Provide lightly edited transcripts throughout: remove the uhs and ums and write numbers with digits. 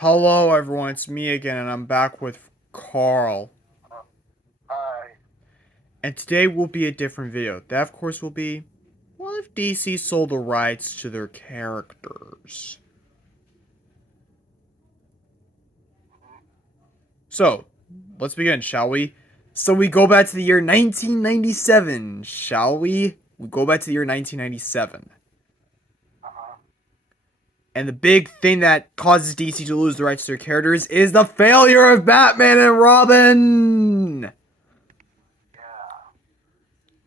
Hello everyone, it's me again and I'm back with Carl. I And today will be a different video. That of course will be, what if DC sold the rights to their characters? So, let's begin, shall we? So we go back to the year 1997, shall we? We go back to the year 1997. And the big thing that causes DC to lose the rights to their characters is the failure of Batman and Robin! yeah.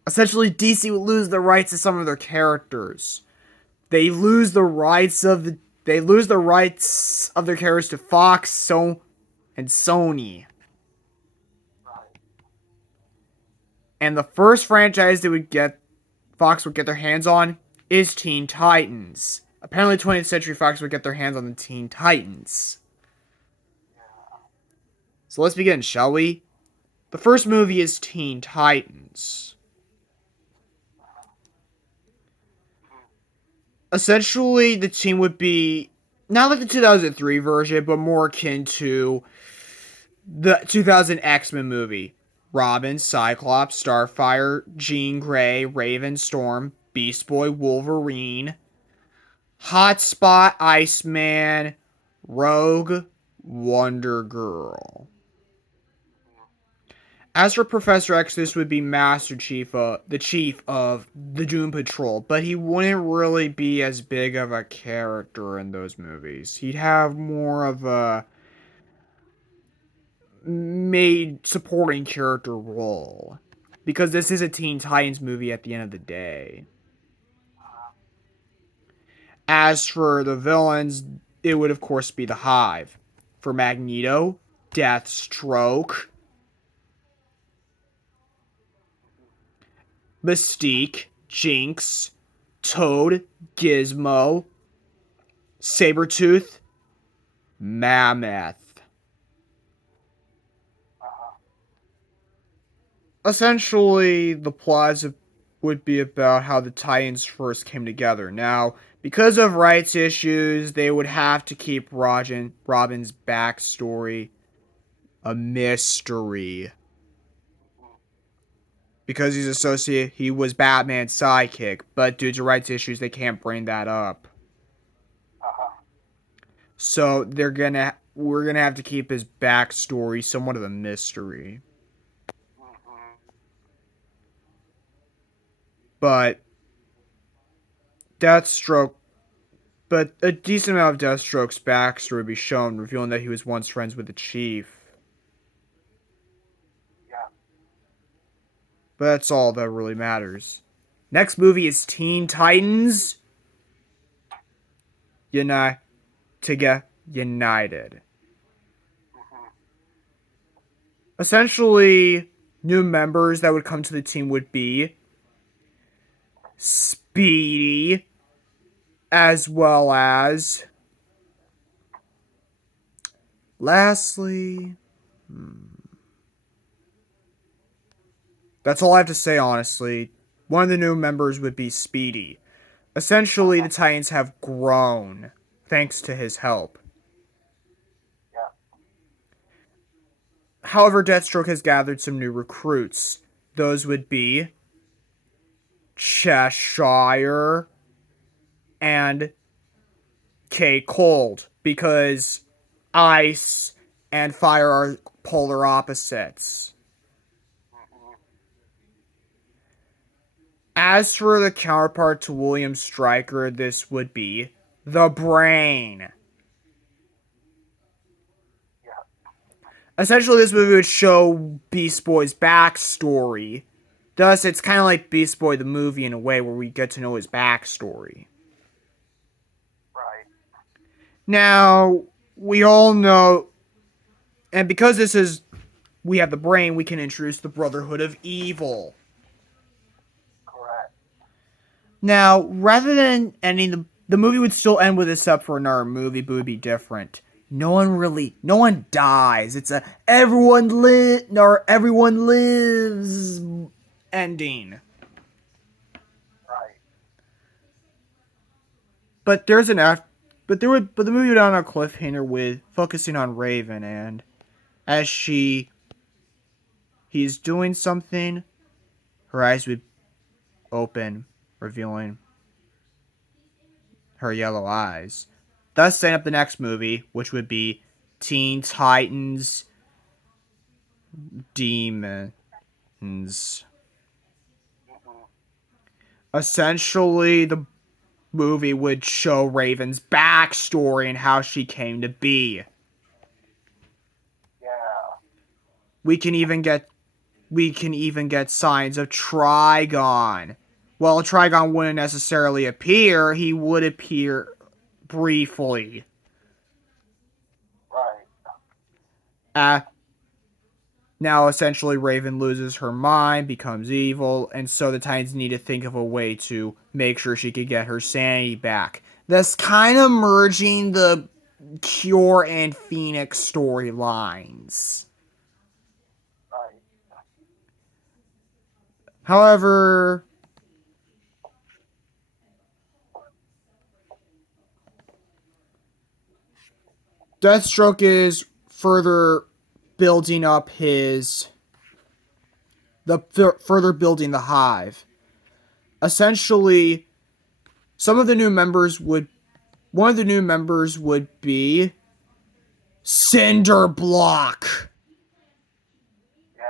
Essentially, DC would lose the rights to some of their characters. They lose the rights of their characters to Fox, and Sony. Right. And the first franchise Fox would get their hands on is Teen Titans. Apparently 20th Century Fox would get their hands on the Teen Titans. Yeah. So let's begin, shall we? The first movie is Teen Titans. Essentially, the team would be not like the 2003 version, but more akin to the 2000 X-Men movie. Robin, Cyclops, Starfire, Jean Grey, Raven, Storm, Beast Boy, Wolverine, Hotspot, Iceman, Rogue, Wonder Girl. As for Professor X, this would be Master Chief, the chief of the Doom Patrol, but he wouldn't really be as big of a character in those movies. He'd have more of a made supporting character role. Because this is a Teen Titans movie at the end of the day. As for the villains, it would of course be the Hive. For Magneto, Deathstroke, Mystique, Jinx, Toad, Gizmo, Sabretooth, Mammoth. Essentially, the plot would be about how the Titans first came together. Now, because of rights issues, they would have to keep Robin's backstory a mystery. Because he was Batman's sidekick, but due to rights issues, they can't bring that up. So we're gonna have to keep his backstory somewhat of a mystery. But Deathstroke, but a decent amount of Deathstroke's backstory would be shown, revealing that he was once friends with the Chief. Yeah. But that's all that really matters. Next movie is Teen Titans United. Essentially, new members that would come to the team would be Speedy, as well as lastly, that's all I have to say, honestly. One of the new members would be Speedy. Essentially, the Titans have grown thanks to his help. Yeah. However, Deathstroke has gathered some new recruits. Those would be Cheshire and K. Cold, because ice and fire are polar opposites. As for the counterpart to William Stryker, this would be the Brain. Yeah. Essentially, this movie would show Beast Boy's backstory. Thus, it's kind of like Beast Boy the movie in a way where we get to know his backstory. Right. Now, we all know, and because we have the Brain, we can introduce the Brotherhood of Evil. Correct. Now, rather than ending the movie would still end with this up for another movie, but it would be different. No one dies. It's a everyone lives ending. Right. But but the movie would end on a cliffhanger with focusing on Raven, and as he's doing something, her eyes would open, revealing her yellow eyes. Thus setting up the next movie, which would be Teen Titans Demons. Mm-hmm. Essentially, the movie would show Raven's backstory and how she came to be. Yeah. We can even get signs of Trigon. Well, Trigon wouldn't necessarily appear, he would appear briefly. Right. Uh, Now, essentially, Raven loses her mind, becomes evil, and so the Titans need to think of a way to make sure she could get her sanity back. Thus, kind of merging the Cure and Phoenix storylines. Right. However, Deathstroke is further building up further building the hive. Essentially, some of the new members would one of the new members would be Cinderblock. Yeah.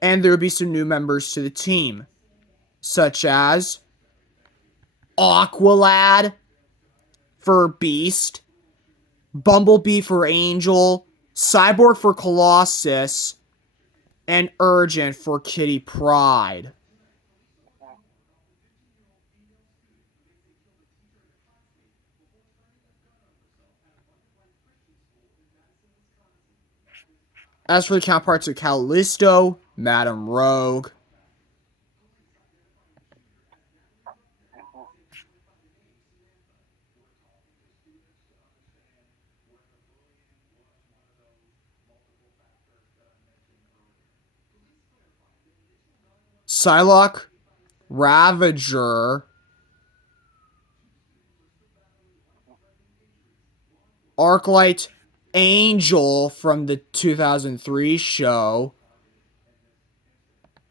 And there would be some new members to the team, such as Aqualad for Beast, Bumblebee for Angel, Cyborg for Colossus, and Urgent for Kitty Pryde. Mm-hmm. As for the counterparts of Callisto, Madame Rogue, Mm-hmm. Psylocke, Ravager, Arclight, Angel from the 2003 show,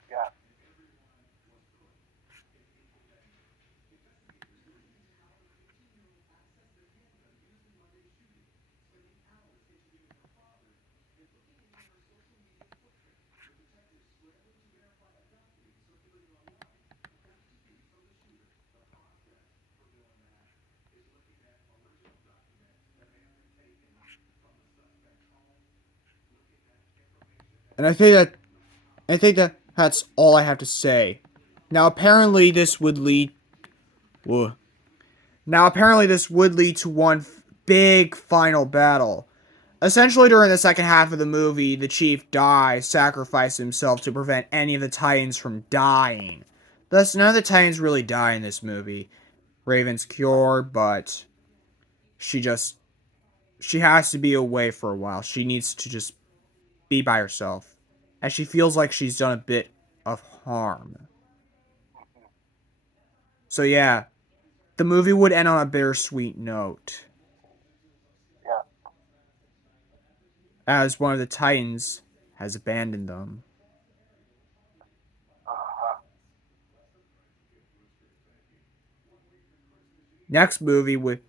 Yeah. and I think that that's all I have to say. Now apparently this would lead. Whoa. Now apparently this would lead to one big final battle. Essentially, during the second half of the movie, the Chief dies, sacrificing himself to prevent any of the Titans from dying. Thus, none of the Titans really die in this movie. Raven's cured, but she just she has to be away for a while. She needs to just be by herself, as she feels like she's done a bit of harm. Mm-hmm. So yeah, the movie would end on a bittersweet note, Yeah. as one of the Titans has abandoned them. Uh-huh. Next movie would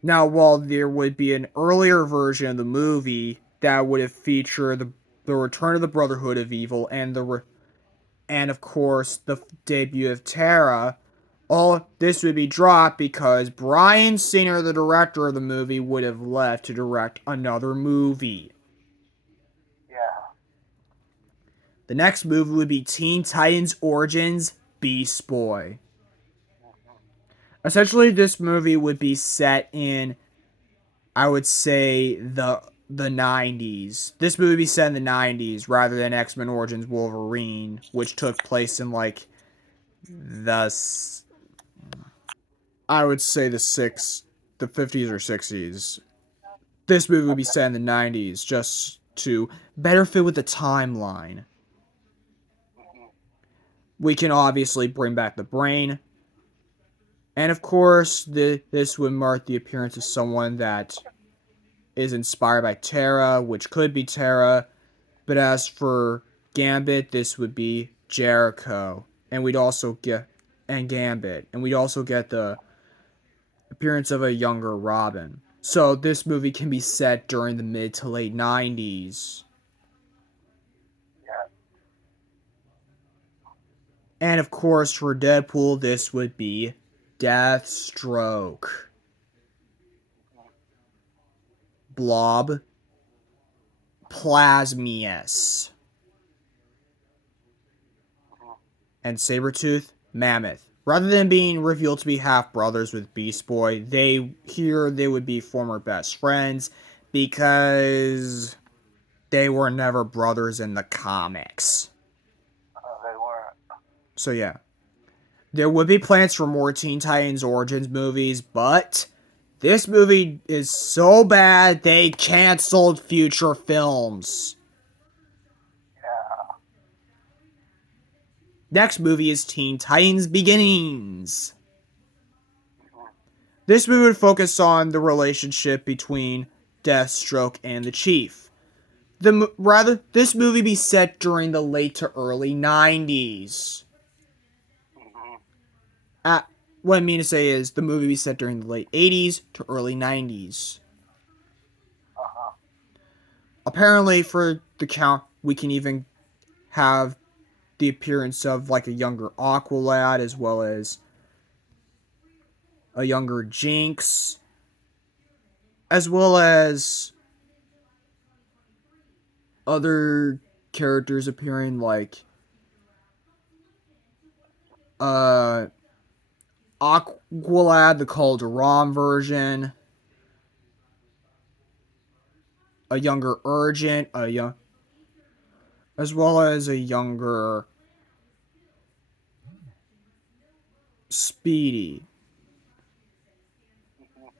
Now, while there would be an earlier version of the movie that would have featured the return of the Brotherhood of Evil and of course the debut of Tara, all this would be dropped because Bryan Singer, the director of the movie, would have left to direct another movie. Yeah. The next movie would be Teen Titans Origins Beast Boy. Mm-hmm. Essentially, this movie would be set in, I would say, the 90s. This movie would be set in the 90s rather than X-Men Origins Wolverine, which took place in like the I would say the 50s or 60s. This movie would be Okay. set in the 90s just to better fit with the timeline. Mm-hmm. We can obviously bring back the Brain. And of course, this would mark the appearance of someone that is inspired by Terra, which could be Terra. But as for Gambit, this would be Jericho. And we'd also get and Gambit. And we'd also get the appearance of a younger Robin. So this movie can be set during the mid to late 90s. yeah. And of course, for Deadpool, this would be Deathstroke, Mhm. Blob, Plasmius, Mhm. and Sabretooth, Mammoth. Rather than being revealed to be half brothers with Beast Boy, they would be former best friends because they were never brothers in the comics. They weren't. So yeah, there would be plans for more Teen Titans Origins movies, but this movie is so bad they canceled future films. Yeah. Next movie is Teen Titans Beginnings. Mhm. This movie would focus on the relationship between Deathstroke and the Chief. This movie be set during the late to early 90s. Mhm. What I mean to say is the movie be set during the late 80s to early 90s. Uh-huh. Apparently, for the count, we can even have the appearance of like a younger Aqualad as well as a younger Jinx, as well as other characters appearing like uh Aqualad, the Calderon version, a younger Urgent, as well as a younger Speedy. Mhm.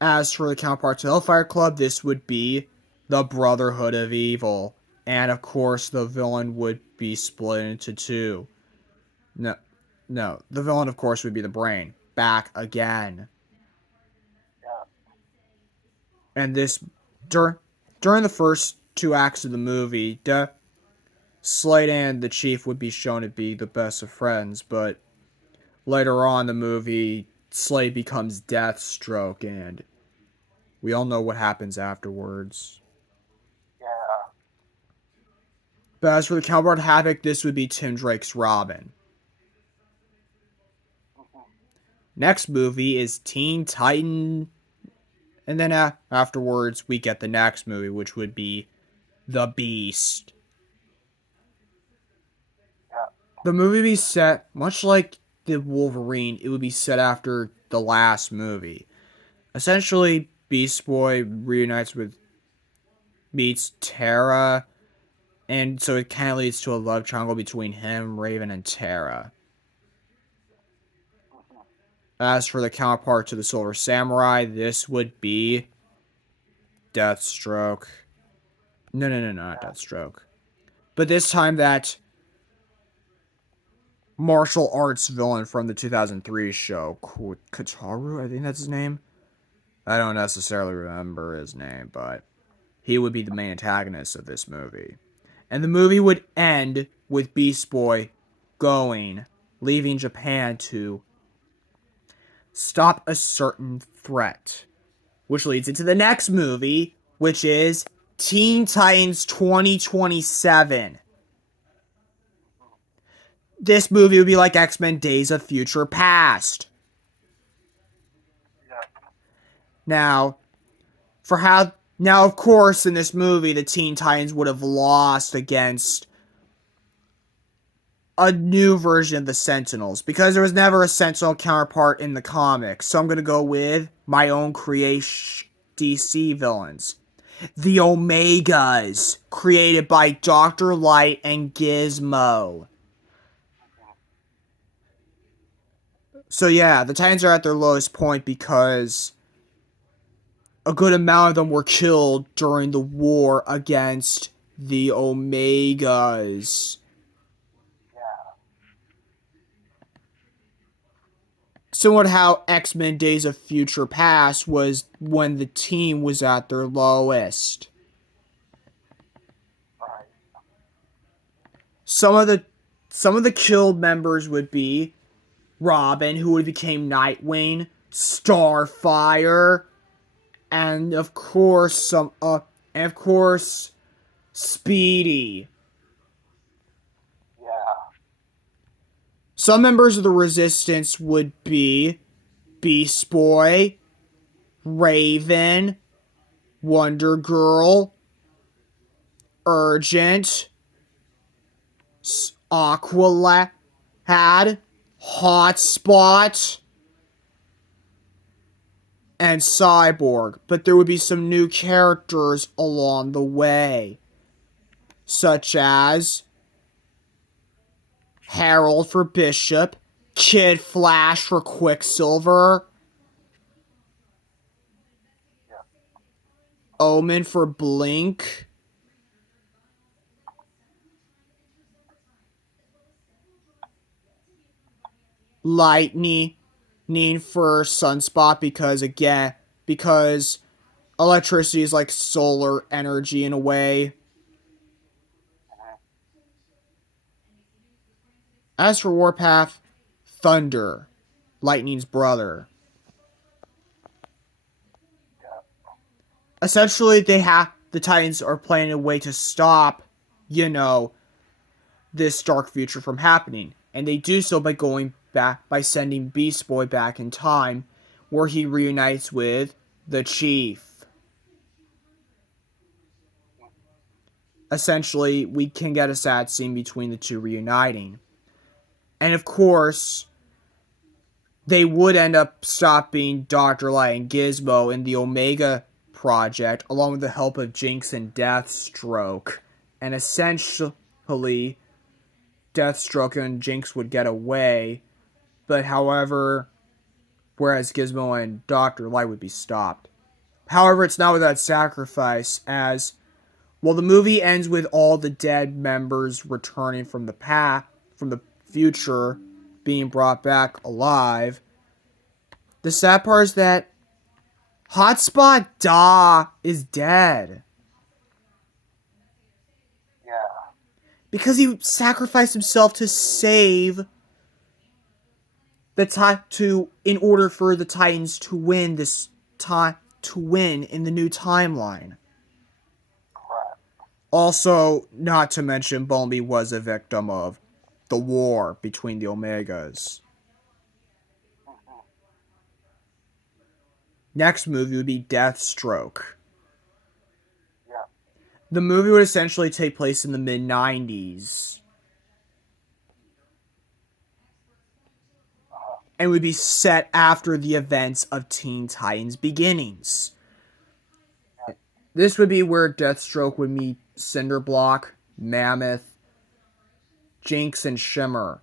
As for the counterpart to Hellfire Club, this would be the Brotherhood of Evil. And of course, the villain would be split into two. No, no. The villain, of course, would be the Brain. Back again. Yeah. And this, dur- during the first two acts of the movie, Slade and the Chief would be shown to be the best of friends, but later on in the movie, Slade becomes Deathstroke, and we all know what happens afterwards. Yeah. But as for the Counterpart Havoc, this would be Tim Drake's Robin. Mhm. Next movie is Teen Titan, and then afterwards we get the next movie, which would be The Beast. Yeah. The movie would be set much like the Wolverine. It would be set after the last movie. Essentially, Beast Boy reunites with meets Terra, and so it kind of leads to a love triangle between him, Raven, and Terra. Mhm. As for the counterpart to the Silver Samurai, this would be Deathstroke. No, no, no, no, not Yeah. Deathstroke. But this time that martial arts villain from the 2003 show, Kataru, I think that's his name. I don't necessarily remember his name, but he would be the main antagonist of this movie. And the movie would end with Beast Boy leaving Japan to stop a certain threat. Which leads into the next movie, which is Teen Titans 2027. Mhm. This movie would be like X-Men Days of Future Past. Yeah. Now, for how now of course in this movie the Teen Titans would have lost against a new version of the Sentinels because there was never a Sentinel counterpart in the comics. So I'm going to go with my own creation DC villains. The Omegas, created by Dr. Light and Gizmo. Mhm. So yeah, the Titans are at their lowest point because a good amount of them were killed during the war against the Omegas. Yeah. Similar to how X-Men Days of Future Past was when the team was at their lowest. Right. Some of the some of the killed members would be Robin, who would become Nightwing, Starfire, and of course Speedy. Yeah. Some members of the Resistance would be Beast Boy, Raven, Wonder Girl, Urgent, Aqualad, Hotspot, and Cyborg. But there would be some new characters along the way, such as Harold for Bishop, Kid Flash for Quicksilver, Yeah. Omen for Blink, Lightning for Sunspot because electricity is like solar energy in a way. Mm-hmm. As for Warpath, Thunder, Lightning's brother. Yeah. Essentially, the Titans are planning a way to stop, you know, this dark future from happening, and they do so by going back by sending Beast Boy back in time, where he reunites with the Chief. Essentially, we can get a sad scene between the two reuniting, and of course, they would end up stopping Dr. Light and Gizmo in the Omega Project, along with the help of Jinx and Deathstroke. And essentially, Deathstroke and Jinx would get away, but however, whereas Gizmo and Dr. Light would be stopped. However, it's not without sacrifice, as well, the movie ends with all the dead members returning from the future, being brought back alive. The sad part is that Hotspot is dead Yeah. because he sacrificed himself to save in order for the Titans to win in the new timeline. Crap. Also, not to mention, Bumblebee was a victim of the war between the Omegas. Mm-hmm. Next movie would be Deathstroke. Yeah. The movie would essentially take place in the mid 90s Uh-huh. and would be set after the events of Teen Titans Beginnings. Yeah. This would be where Deathstroke would meet Cinderblock, Mammoth, Jinx, and Shimmer.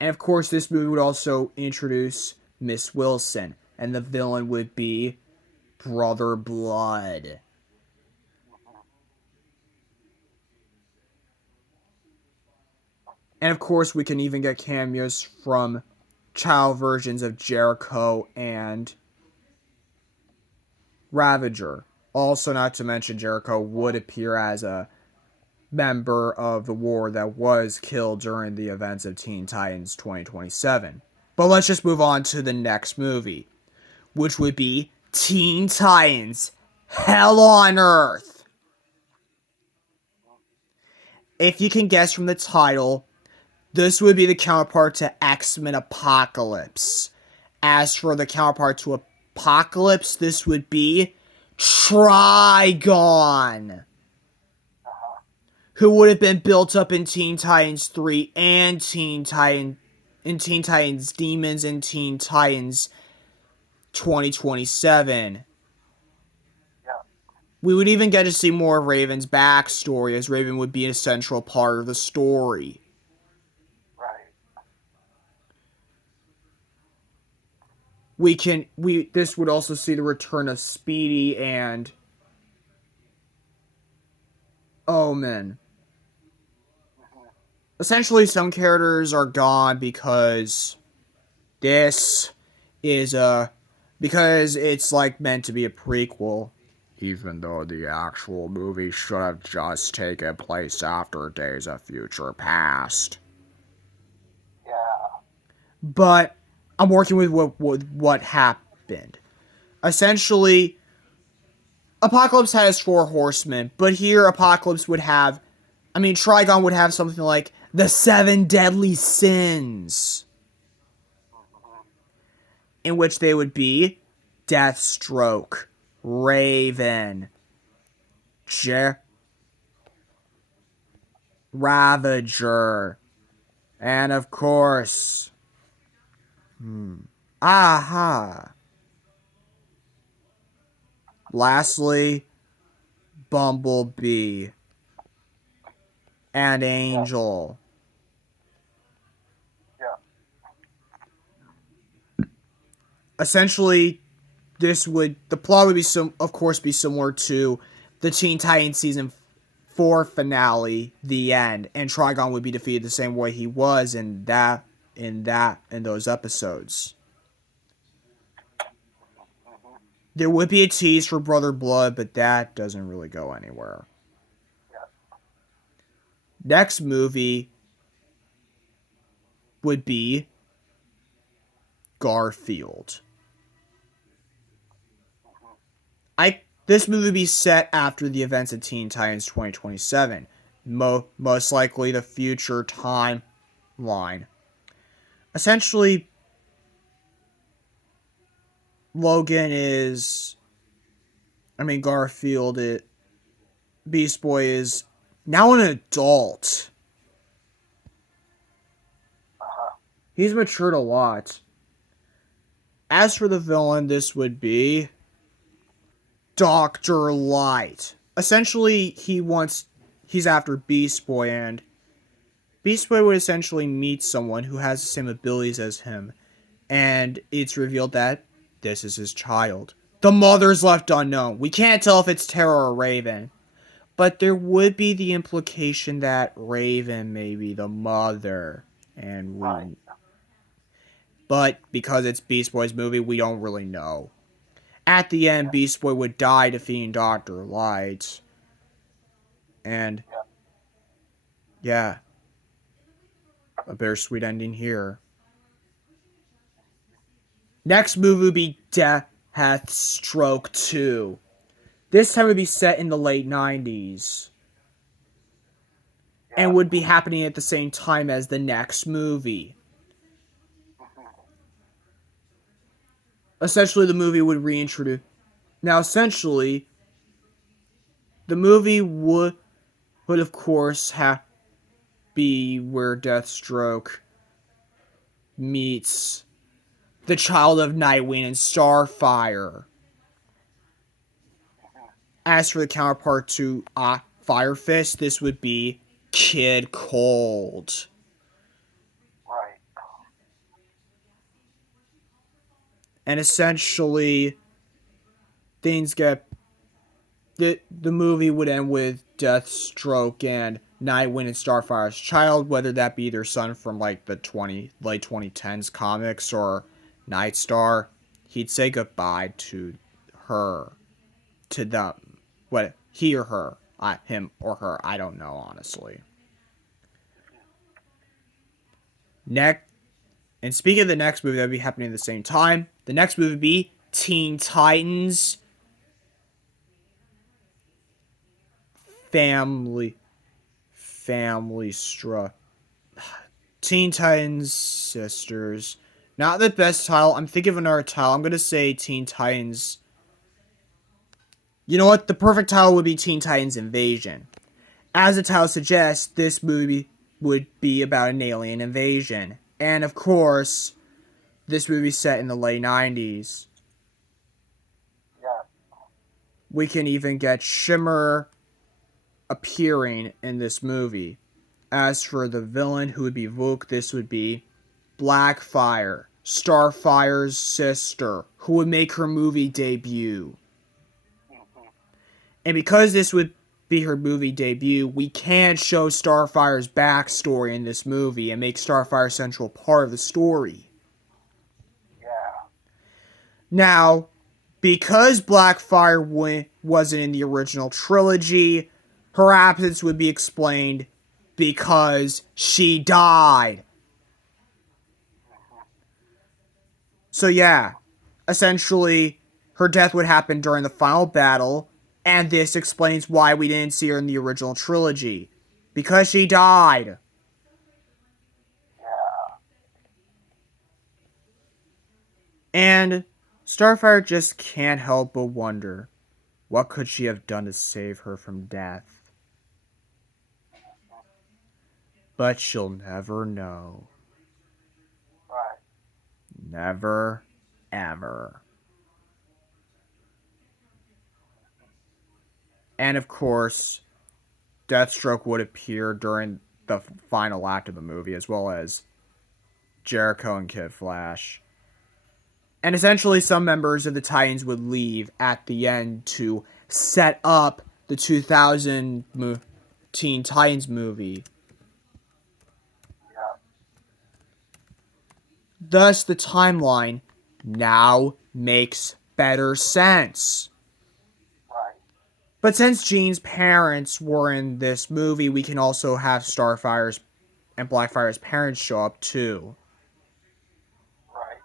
And of course, this movie would also introduce Miss Wilson, and the villain would be Brother Blood. Mm-hmm. And of course, we can even get cameos from child versions of Jericho and Ravager. Also, not to mention, Jericho would appear as a member of the war that was killed during the events of Teen Titans 2027. But let's just move on to the next movie, which would be Teen Titans Hell on Earth. If you can guess from the title, this would be the counterpart to X-Men Apocalypse. As for the counterpart to Apocalypse, this would be Trigon, Uh-huh. who would have been built up in Teen Titans 3 and Teen Titans Demons and Teen Titans 2027. Yeah. We would even get to see more of Raven's backstory, as Raven would be a central part of the story. Right. This would also see the return of Speedy and Omen. Mm-hmm. Essentially, some characters are gone because this is because it's like meant to be a prequel, even though the actual movie should have just taken place after Days of Future Past. Yeah. But I'm working with what happened. Essentially, Apocalypse has four horsemen, but here Apocalypse would have, I mean, Trigon would have something like the seven deadly sins, Mm-hmm. in which they would be Deathstroke, Raven, Ravager, and of course, aha. Lastly, Bumblebee and Yeah. Angel. Yeah. Essentially, the plot would be some, of course, be similar to the Teen Titans season 4 finale, the end, and Trigon would be defeated the same way he was in those episodes. Mm-hmm. There would be a tease for Brother Blood, but that doesn't really go anywhere. Yeah. Next movie would be Garfield. Mm-hmm. This movie would be set after the events of Teen Titans 2027. Most likely the future timeline. Essentially, Logan is, I mean, Beast Boy is now an adult. Uh-huh. He's matured a lot. As for the villain, this would be Dr. Light. Essentially, he's after Beast Boy, and Beast Boy would essentially meet someone who has the same abilities as him, and it's revealed that this is his child. The mother's left unknown. We can't tell if it's Terra or Raven, but there would be the implication that Raven may be the mother, and Right. but because it's Beast Boy's movie, we don't really know. At the end, Yeah. Beast Boy would die defeating Dr. Light, and Yeah. yeah, a bittersweet ending here. Next movie would be Deathstroke 2. This time would be set in the late 90s Yeah. and would be happening at the same time as the next movie. Mm-hmm. Essentially, the movie would reintroduce. Now, essentially, the movie would of course be where Deathstroke meets the child of Nightwing and Starfire. Mm-hmm. As for the counterpart to Fire Fist, this would be Kid Cold. Right. And essentially, things get the movie would end with Deathstroke and Nightwing and Starfire's child, whether that be their son from like the late 2010s comics or Nightstar. He'd say goodbye to her, to them, what he or her, him or her, I don't know honestly. Next, and speaking of the next movie that would be happening at the same time, the next movie would be Teen Titans Family Family Struck. Teen Titans Sisters. Not the best title. I'm thinking of another title. I'm gonna say Teen Titans. You know what? The perfect title would be Teen Titans Invasion. As the title suggests, this movie would be about an alien invasion. And of course, this movie set in the late 90s. Yeah. We can even get Shimmer appearing in this movie. As for the villain who would be Vuk, this would be Blackfire, Starfire's sister, who would make her movie debut. Mm-hmm. And because this would be her movie debut, we can show Starfire's backstory in this movie and make Starfire a central part of the story. Yeah. Now, because Blackfire wasn't in the original trilogy, her absence would be explained because she died. So yeah, essentially, her death would happen during the final battle, and this explains why we didn't see her in the original trilogy. Because she died. Yeah. And Starfire just can't help but wonder, what could she have done to save her from death? But she'll never know. Right. Never, ever. And of course, Deathstroke would appear during the final act of the movie, as well as Jericho and Kid Flash. And essentially, some members of the Titans would leave at the end to set up the 2000 Teen Titans movie. Yeah. Thus, the timeline now makes better sense. Right. But since Jean's parents were in this movie, we can also have Starfire's and Blackfire's parents show up too. Right.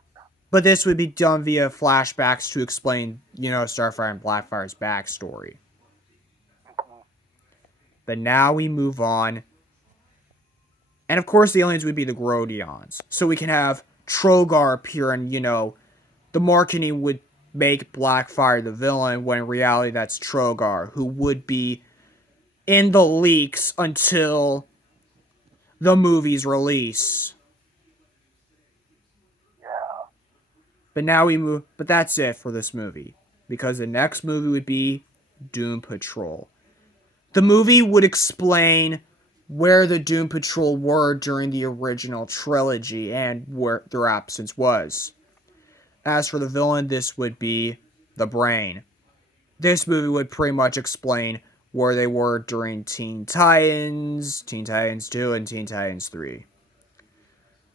But this would be done via flashbacks to explain, Starfire and Blackfire's backstory. Mm-hmm. But now we move on. And of course, the aliens would be the Grodions. So we can have Trogar appear, and, the marketing would make Blackfire the villain, when in reality that's Trogar, who would be in the leaks until the movie's release. Yeah. But now we move. But that's it for this movie, because the next movie would be Doom Patrol. The movie would explain where the Doom Patrol were during the original trilogy and where their absence was. As for the villain, this would be the Brain. This movie would pretty much explain where they were during Teen Titans, Teen Titans 2, and Teen Titans 3.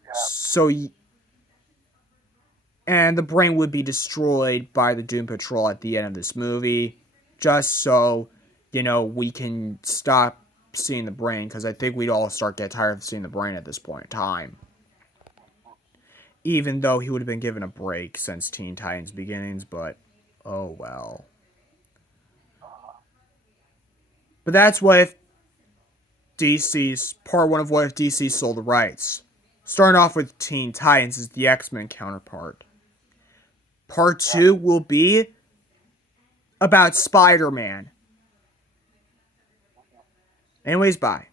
Yeah. So, and the Brain would be destroyed by the Doom Patrol at the end of this movie, just so, we can stop seeing the Brain, because I think we'd all start get tired of seeing the Brain at this point in time. Even though he would have been given a break since Teen Titans beginnings, but oh well. But that's what if DC's part one of what if DC sold the rights. Starting off with Teen Titans is the X-Men counterpart. Part Yeah. 2 will be about Spider-Man. Anyways, bye.